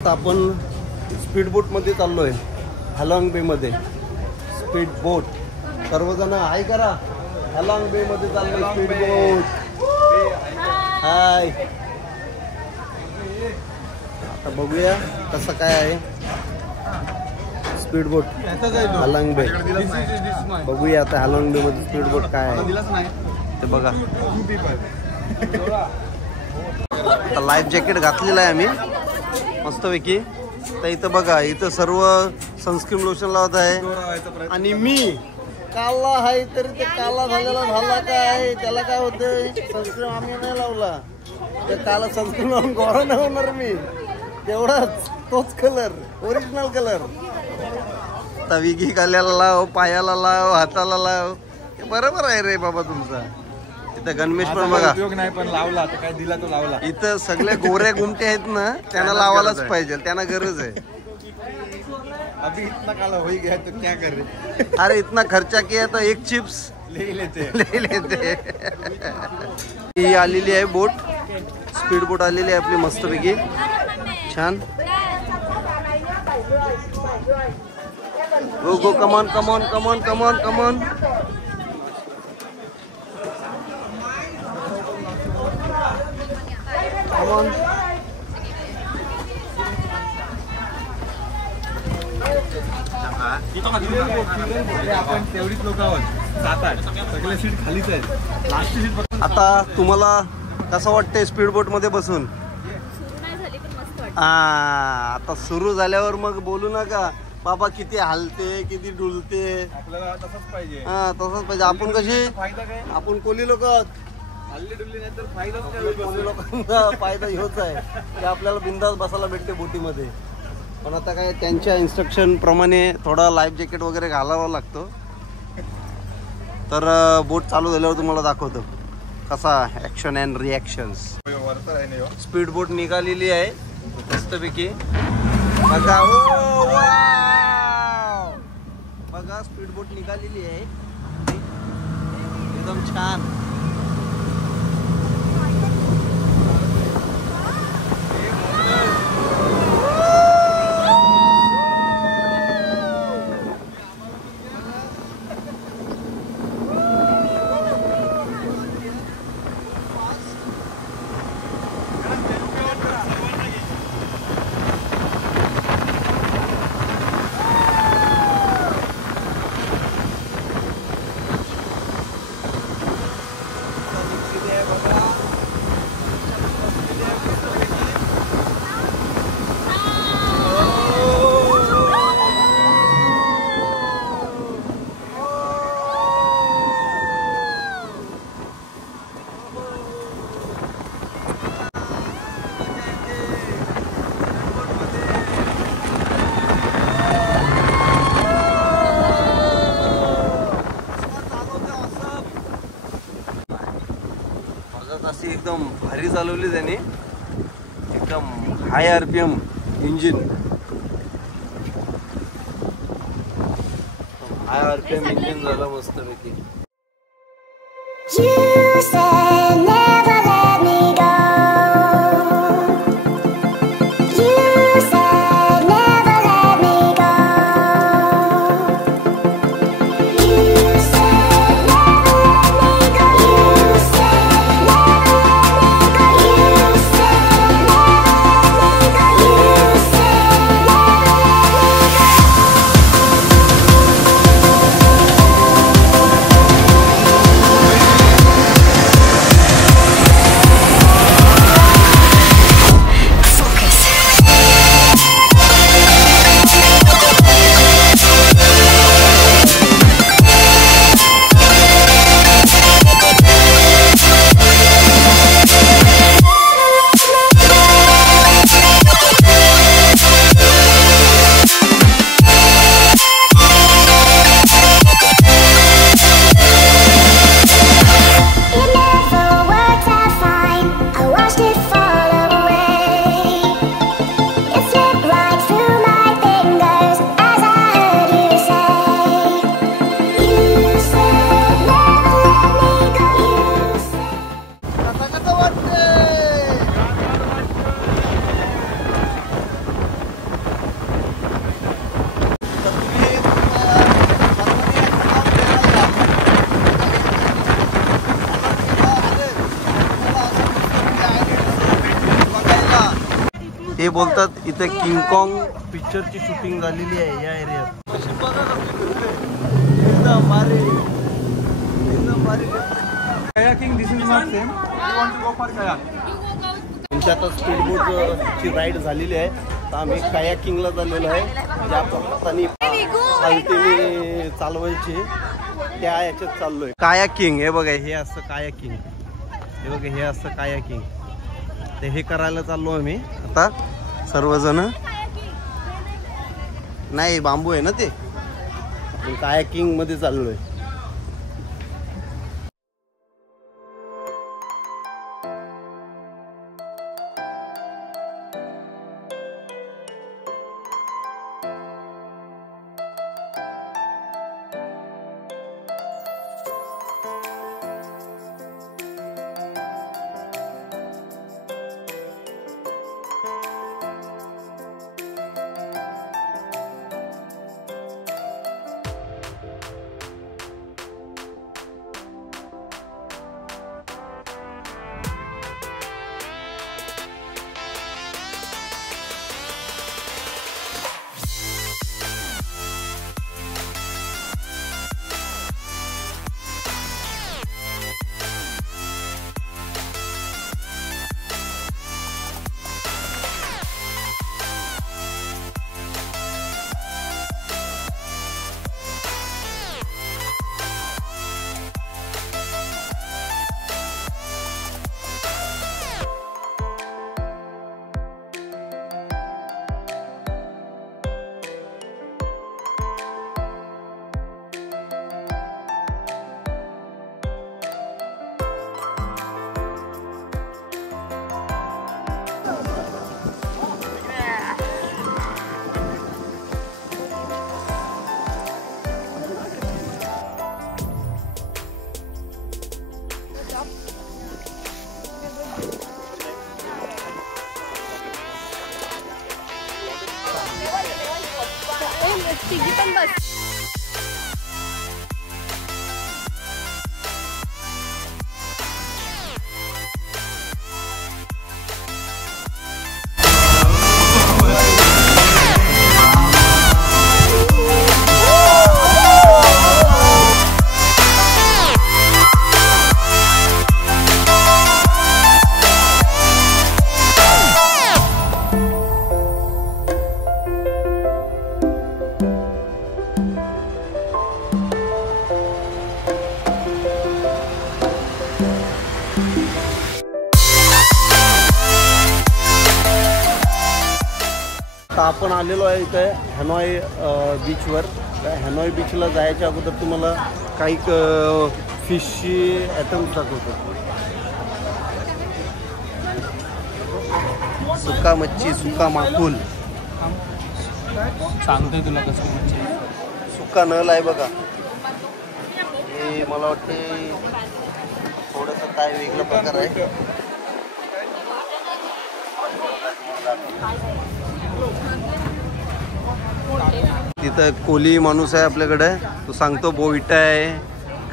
आता आपण स्पीड बोट मध्ये चाललोय, हलॉंग बे मध्ये स्पीड बोट. सर्वजण हाय करा. हलॉंग बे मध्ये चाललोय स्पीड बोट. हाय. आता बघूया कसं काय आहे स्पीड बोट हलॉंग बे. बघूया आता हलॉंग बे मध्ये स्पीड बोट काय आहे ते बघा. आता लाईफ जॅकेट घातलेलं आहे आम्ही मस्तपैकी. तर इथं बघा, इथं सर्व सनस्क्रीन लोशन लावत आहे आणि मी काला आहे तरी ते काला झालेला झाला काय, त्याला काय होतंय, सनस्क्रीन आम्ही नाही लावला, ते काला सनस्क्रीन लावून गोरा नाही होणार मी, तेवढाच तोच कलर, ओरिजिनल कलर. तविगी गाल्याला लाव, पायाला लाव, हाताला लाव, बरोबर आहे रे बाबा तुमचा. इथं गणेश पण बघा, उपयोग नाही पण लावला तर काय दिला तो लावला. इथं सगळे गोरे गुमटे आहेत ना, त्यांना लावायलाच पाहिजे, त्यांना गरज आहे. अभी इतना काला हो गया तो क्या कर रहे. अरे इतना खर्चा किया तो एक चिप्स ले लेते ले लेते. ही आलेली आहे बोट, स्पीड बोट आलेली आहे आपली मस्तपैकी छान. Go go come on come on come on come on come on. आपण तेवढीच लोक आहोत, 7-8 सगळे सीट खालीच आहेत. लास्टची सीट आता तुम्हाला कसं वाटतंय स्पीड बोट मध्ये बसून? आता सुरू झाल्यावर मग बोलू नका बाबा किती हलते किती डुलते. आपल्याला तसंच पाहिजे. हा तसंच पाहिजे. आपण कशी, फायदा काय, आपण कोली लोक, हल्ली डुल्ली नाही तर फायदाच काय. कोली लोकांचा फायदा हेच आहे की आपल्याला बिंदास बसायला भेटते बोटीमध्ये. पण आता काय त्यांच्या इन्स्ट्रक्शन प्रमाणे थोडा लाईफ जॅकेट वगैरे घालावा लागतो. तर बोट चालू झाल्यावर तुम्हाला दाखवतो कसा ॲक्शन अँड रिॲक्शन्स. स्पीड बोट निघालेली आहे मस्तपैकी बघा. ओ वाव, बघा स्पीड बोट निघालेली आहे एकदम छान. अशी एकदम भारी चालवली त्याने, एकदम हाय RPM इंजिन, हाय RPM इंजिन झालं मस्तपैकी. बोलतात इथे किंगकॉंग पिक्चरची शूटिंग झालेली आहे या एरियात. Kayaking, this is not same. You want to go for kayak? तुमची आता स्पीडबोटची राईड झालेली आहे. तर आम्ही कायाकिंगला झालेलो आहे. ज्या प्रकाराने खालतीने चालवायची त्या याच्यात चाललोय. कायाकिंग हे बघा, हे असं कायाकिंग, हे बघा हे असं कायाकिंग. ते हे करायला चाललो आम्ही आता सर्वजण. नाही बांबू आहे ना ते, कायाकिंग मध्ये चाललोय. तिघी पण बस. आपण आलेलो आहे इथे हॅनॉय बीचवर. हॅनॉय बीचला जायच्या अगोदर तुम्हाला काही फिशची आयटम्स दाखवतो. सुका मच्छी, सुका माकुल सांगतोय तुला कसं. सुका नल आहे बघा. हे मला वाटते थोडंसं काय वेगळं प्रकार आहे. तिथं कोली माणूस आहे आपल्याकडे. तो सांगतो बोईटा आहे,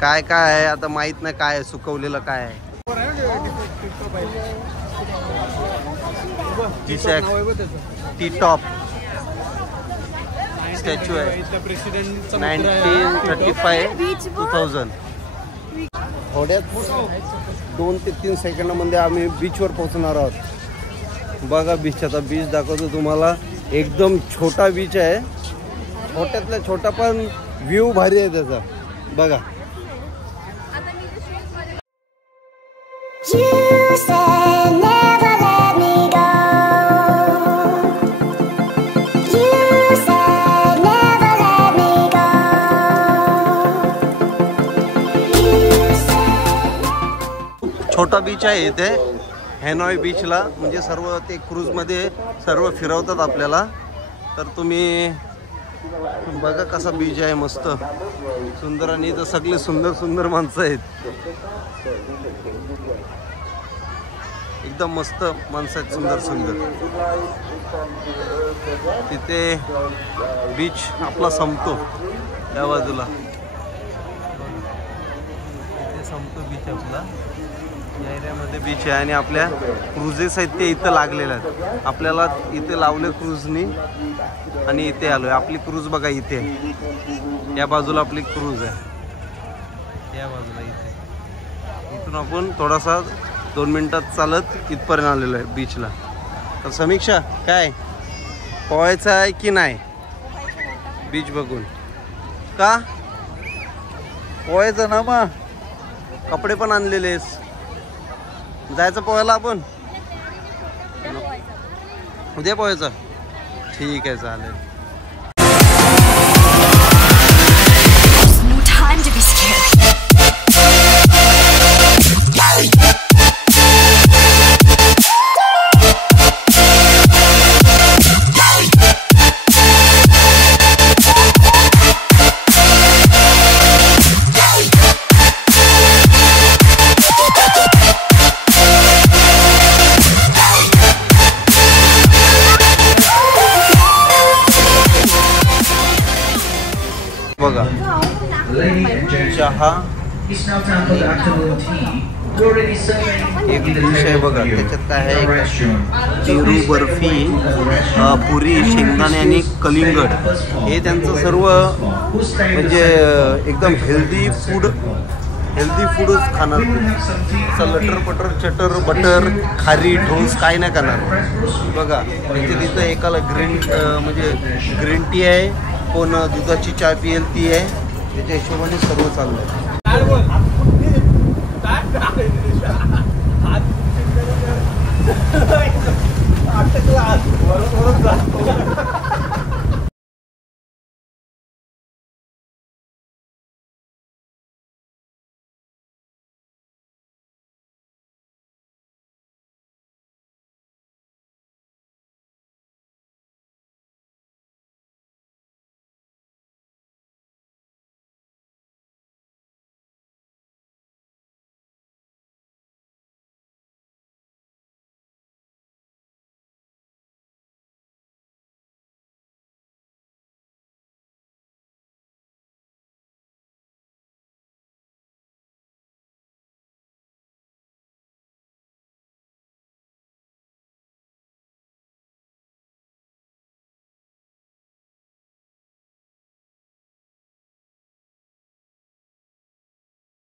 काय काय आहे आता माहित नाही काय आहे, सुकवलेलं काय आहे. टी टॉप स्टॅच्यू आहे. 1935-2000. थोड्याच 2 ते 3 सेकंदामध्ये आम्ही बीचवर पोहोचणार आहोत. बघा बीच, आता बीच दाखवतो तुम्हाला. एकदम छोटा बीच आहे, छोट्यातला छोटा पण व्ह्यू भारी आहे त्याचा. बघा छोटा बीच आहे इथे हॅनॉय बीचला. म्हणजे सर्व ते क्रूजमध्ये सर्व फिरवतात आपल्याला. तर तुम्ही बघा कसा बीच आहे, मस्त सुंदर. आणि इथं सगळे सुंदर सुंदर माणसं आहेत, एकदम मस्त माणसं आहेत, सुंदर सुंदर. तिथे बीच आपला संपतो त्या बाजूला, तिथे संपतो बीच आपला. या एरियामध्ये बीच आहे आणि आपल्या क्रुझेस आहेत ते इथं लागलेले आहेत. आपल्याला इथे लावले क्रूजनी आणि इथे आलोय. आपली क्रूज बघा इथे, या बाजूला आपली क्रूज आहे, या बाजूला इथे. इथून आपण थोडासा 2 मिनिटात चालत इथपर्यंत आलेलो आहे बीचला. तर समीक्षा काय पोहायचं आहे की नाही बीच बघून? का पोहायचं ना, मग कपडे पण आणलेलेस, जायचं पोहायला आपण उद्या पोहायचं. ठीक आहे चालेल. बघा चहा एक डिश आहे बघा. त्याच्यात काय आहे, पेरू बर्फी, पुरी, शेंगदाणे आणि कलिंगड. हे त्यांचं सर्व म्हणजे एकदम हेल्दी फूडच खाणार. लटर पटर चटर बटर खारी ढोस काय नाही करणार बघा. तिथं एकाला म्हणजे ग्रीन टी आहे, कोण दुधाची चहा पिएल ती आहे. त्याच्या हिशोबाने सर्व चालू आहे.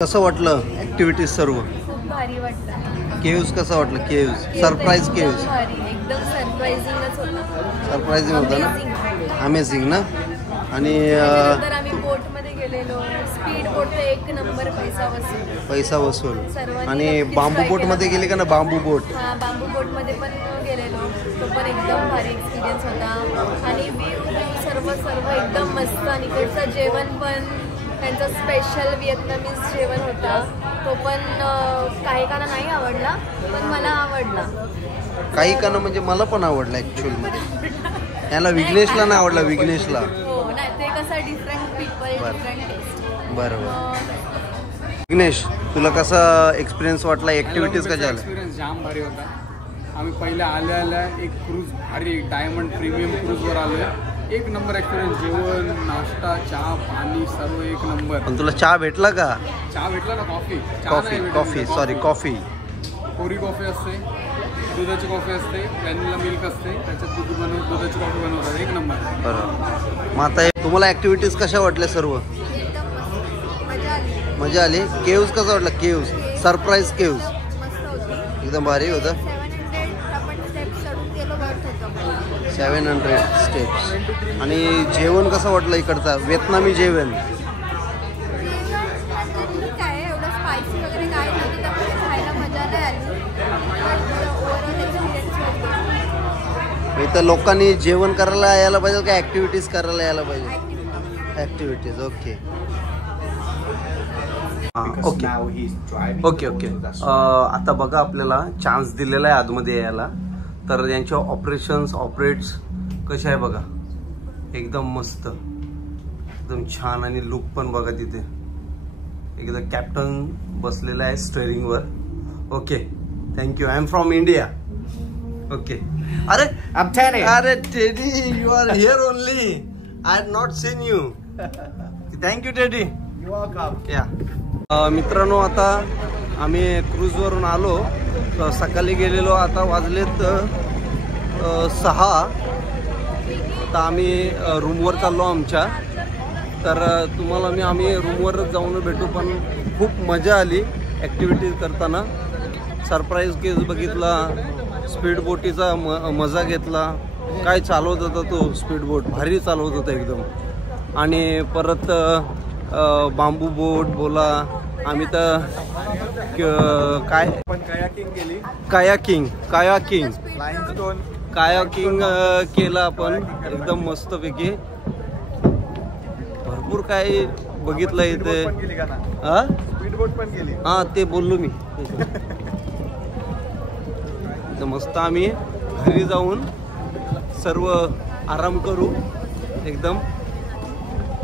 कसं वाटलं ऍक्टिव्हिटीज सर्व? खूप भारी वाटलं. केव्स कसं वाटलं? केव्स सरप्राईज केव्स एकदम सरप्राइझिंगच होतं. सरप्राइझिंग होतं ना, अमेझिंग ना. आणि त्यानंतर आम्ही बोट मध्ये गेलेलो, स्पीड बोट, एक नंबर पैसा वसूल. आणि बांबू बोट मध्ये गेले का ना, बांबू बोट. हा, बांबू बोट मध्ये पण गेलेलो, तो पण एकदम भारी एक्सपिरियन्स होता. आणि व्ह्यू सर्व एकदम मस्त. आणि इकडचं जेवण पण त्यांचं स्पेशल व्हिएतनामीज जेवण होता, तो पण काही काना नाही आवडला, पण मला आवडला. काही काना म्हणजे मला पण आवडला ऍक्च्युअली मध्ये. याला विघ्नेशला नाही आवडला, विघ्नेशला. हो नाही, ते कसं डिफरंट पीपल डिफरंट टेस्ट. बरोबर. विघ्नेश तुला कसा एक्सपिरियन्स वाटला? ऍक्टिव्हिटीज कशा झाल्या? एक्सपिरियन्स जाम भारी होता. आम्ही पहिले आल्या एक क्रूज भारी डायमंड प्रीमियम क्रूजवर आलोय. एक नंबर एक्सपिरियन्स, जेवण, नाश्ता, चहा, पाणी सर्व एक नंबर. पण तुला चहा भेटला का? चहा भेटला ना, कॉफी कोरी कॉफी असते, दुधाची कॉफी असते, व्हॅनिला मिल्क असते, त्याच्यात दुधाची कॉफी बनवतात. एक नंबर. बरोबर. मग आता तुम्हाला ऍक्टिव्हिटीज कशा वाटल्या सर्व? मजा आली. केव्स कसं वाटलं? केव्स सरप्राईज केव्स एकदम भारी होतं. 700 स्टेप्स. आणि जेवण कसं वाटलं इकडचं व्हिएतनामी जेवण? इथं लोकांनी जेवण करायला यायला पाहिजे का ऍक्टिव्हिटीज करायला यायला पाहिजे? ऍक्टिव्हिटीज. Okay okay okay. आता बघा आपल्याला चान्स दिलेला आहे आतमध्ये यायला. तर यांचे ऑपरेट्स कसे आहे बघा, एकदम मस्त, एकदम छान. आणि लुक पण बघा, तिथे एकदम कॅप्टन बसलेला आहे स्टेअरिंगवर. Okay thank you. I am from India. Okay. अरे Teddy, you are here only. I had not seen you. Thank you Teddy. You welcome. या मित्रांनो, आता आम्ही क्रूजवरून आलो. सकाळी गेलेलो, आता वाजलेत 6. आता आम्ही रूमवर चाललो आमच्या. तर तुम्हाला आम्ही रूमवरच जाऊन भेटू. पण खूप मजा आली ॲक्टिव्हिटीज करताना. सरप्राईज केस बघितला, स्पीड बोटीचा मजा घेतला. काय चालवत होता तो स्पीड बोट, भारी चालवत होता एकदम. आणि परत बांबू बोट बोला. आम्ही तर काय कायाकिंग केली, कायाकिंग लाईमस्टोन कायाकिंग केलं आपण एकदम मस्तपैकी. भरपूर काय बघितलं इथे. हा, स्पीड बोट पण केली. हा, ते बोललो मी. तर मस्त आम्ही घरी जाऊन सर्व आराम करू एकदम.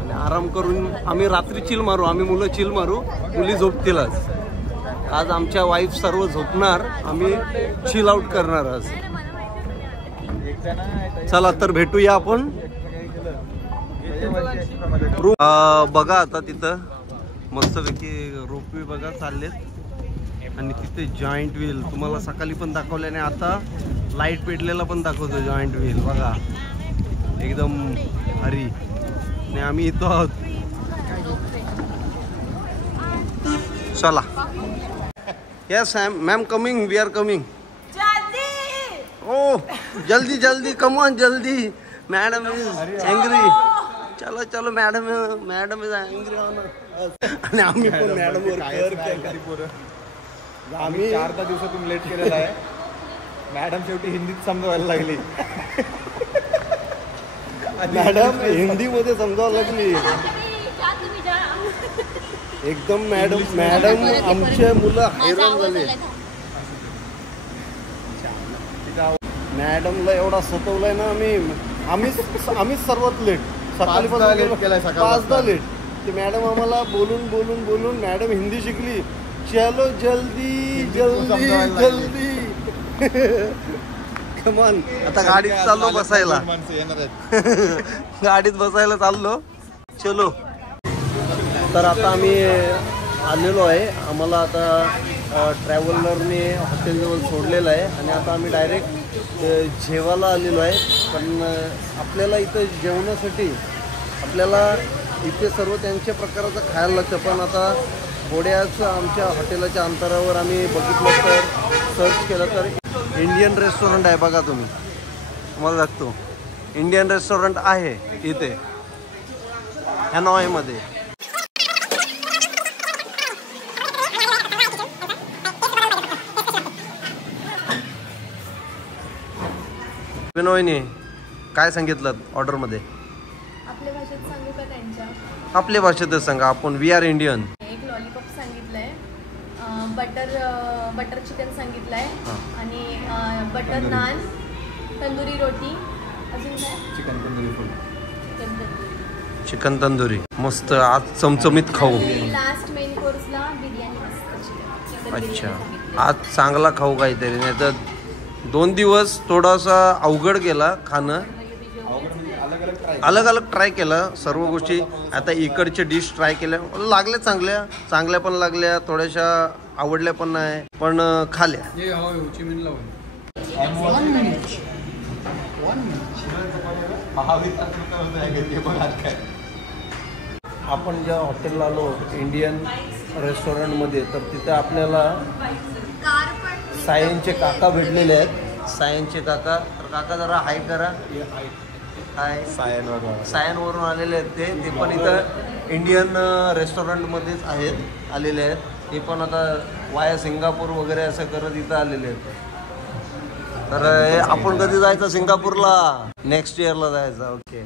आणि आराम करून आम्ही रात्री चिल मारू. आम्ही मुलं चिल मारू, मुली झोपतीलच. आज आमच्या वाईफ सर्व झोपणार, आम्ही चिल आउट करणार आज. चला तर भेटूया आपण. बघा आता तिथं मस्तपैकी रोपवे बघा चाललेत. आणि तिथे जॉईंट व्हील तुम्हाला सकाळी पण दाखवल्याने आता लाईट पेटलेला पण दाखवतो. जॉईंट व्हील बघा एकदम भारी. आणि आम्ही इथं आहोत. चला. Yes ma'am coming, we are coming. ओ जल्दी जल्दी, कम ऑन जल्दी. Madam is angry. चलो चलो, मॅडम इज एंग्री ऑन. आणि आम्ही पण मॅडम वर आम्ही 4 दिवसातून लेट केलेला आहे. मॅडम शेवटी हिंदीत समजावायला लागली. मॅडम हिंदीमध्ये समजावं लागली एकदम. मॅडम आमचे मुलं हैराण झाले. मॅडमला एवढा सतवलाय ना आम्हीच सर्वात लेट. सकाळी 5दा लेट. ते मॅडम आम्हाला बोलून मॅडम हिंदी शिकली. चलो जल्दी जल्दी जल्दी. कमान. आता गाडीत चाललो बसायला. गाडीत बसायला चाललो. चलो. तर आता आम्ही आलेलो आहे. आम्हाला आता ट्रॅव्हलरने हॉटेलजवळ सोडलेलं आहे. आणि आता आम्ही डायरेक्ट जेवायला आलेलो आहे. पण आपल्याला इथं जेवणासाठी आपल्याला इथे सर्व त्यांच्या प्रकाराचं खायला लागतं. पण आता थोड्याच आमच्या हॉटेलाच्या अंतरावर आम्ही बघितलं तर सर्च केलं तर इंडियन रेस्टॉरंट आहे. बघा तुम्हाला दाखवतो. इंडियन रेस्टॉरंट आहे इथे हॅनॉयमध्ये. विनोयने काय सांगितलं ऑर्डरमध्ये? आपल्या भाषेत सांगू का त्यांच्या? आपल्या भाषेतच सांगा. आपण वी आर इंडियन. एक लॉलीपॉप सांगितलंय, बटर चिकन सांगितलंय आणि बटर नान, तंदुरी रोटी, अजून काय? Chicken tandoori food. Chicken tandoori मस्त. आज चमचमीत खाऊ. लास्ट मेन कोर्सला बिर्याणी मस्त. अच्छा, आज चांगला खाऊ काहीतरी. नाही तर 2 दिवस थोडासा अवघड गेला खाणं. अलग अलग ट्राय केलं सर्व गोष्टी. आता इकडच्या डिश ट्राय केल्या, लागल्या चांगल्या पण लागल्या, थोड्याशा आवडल्या पण नाही, पण खाल्या. आपण ज्या हॉटेलला आलो इंडियन रेस्टॉरंटमध्ये, तर तिथे आपल्याला सायनचे काका भेटलेले आहेत. सायनचे काका. तर काका जरा हाय करा. हाय. सायनवरून आलेले आहेत ते पण इथं इंडियन रेस्टॉरंटमध्येच आहेत आलेले आहेत. ते पण आता वाया सिंगापूर वगैरे असं करत इथं आलेले आहेत. तर आपण कधी जायचं सिंगापूरला? नेक्स्ट इयरला जायचं. ओके.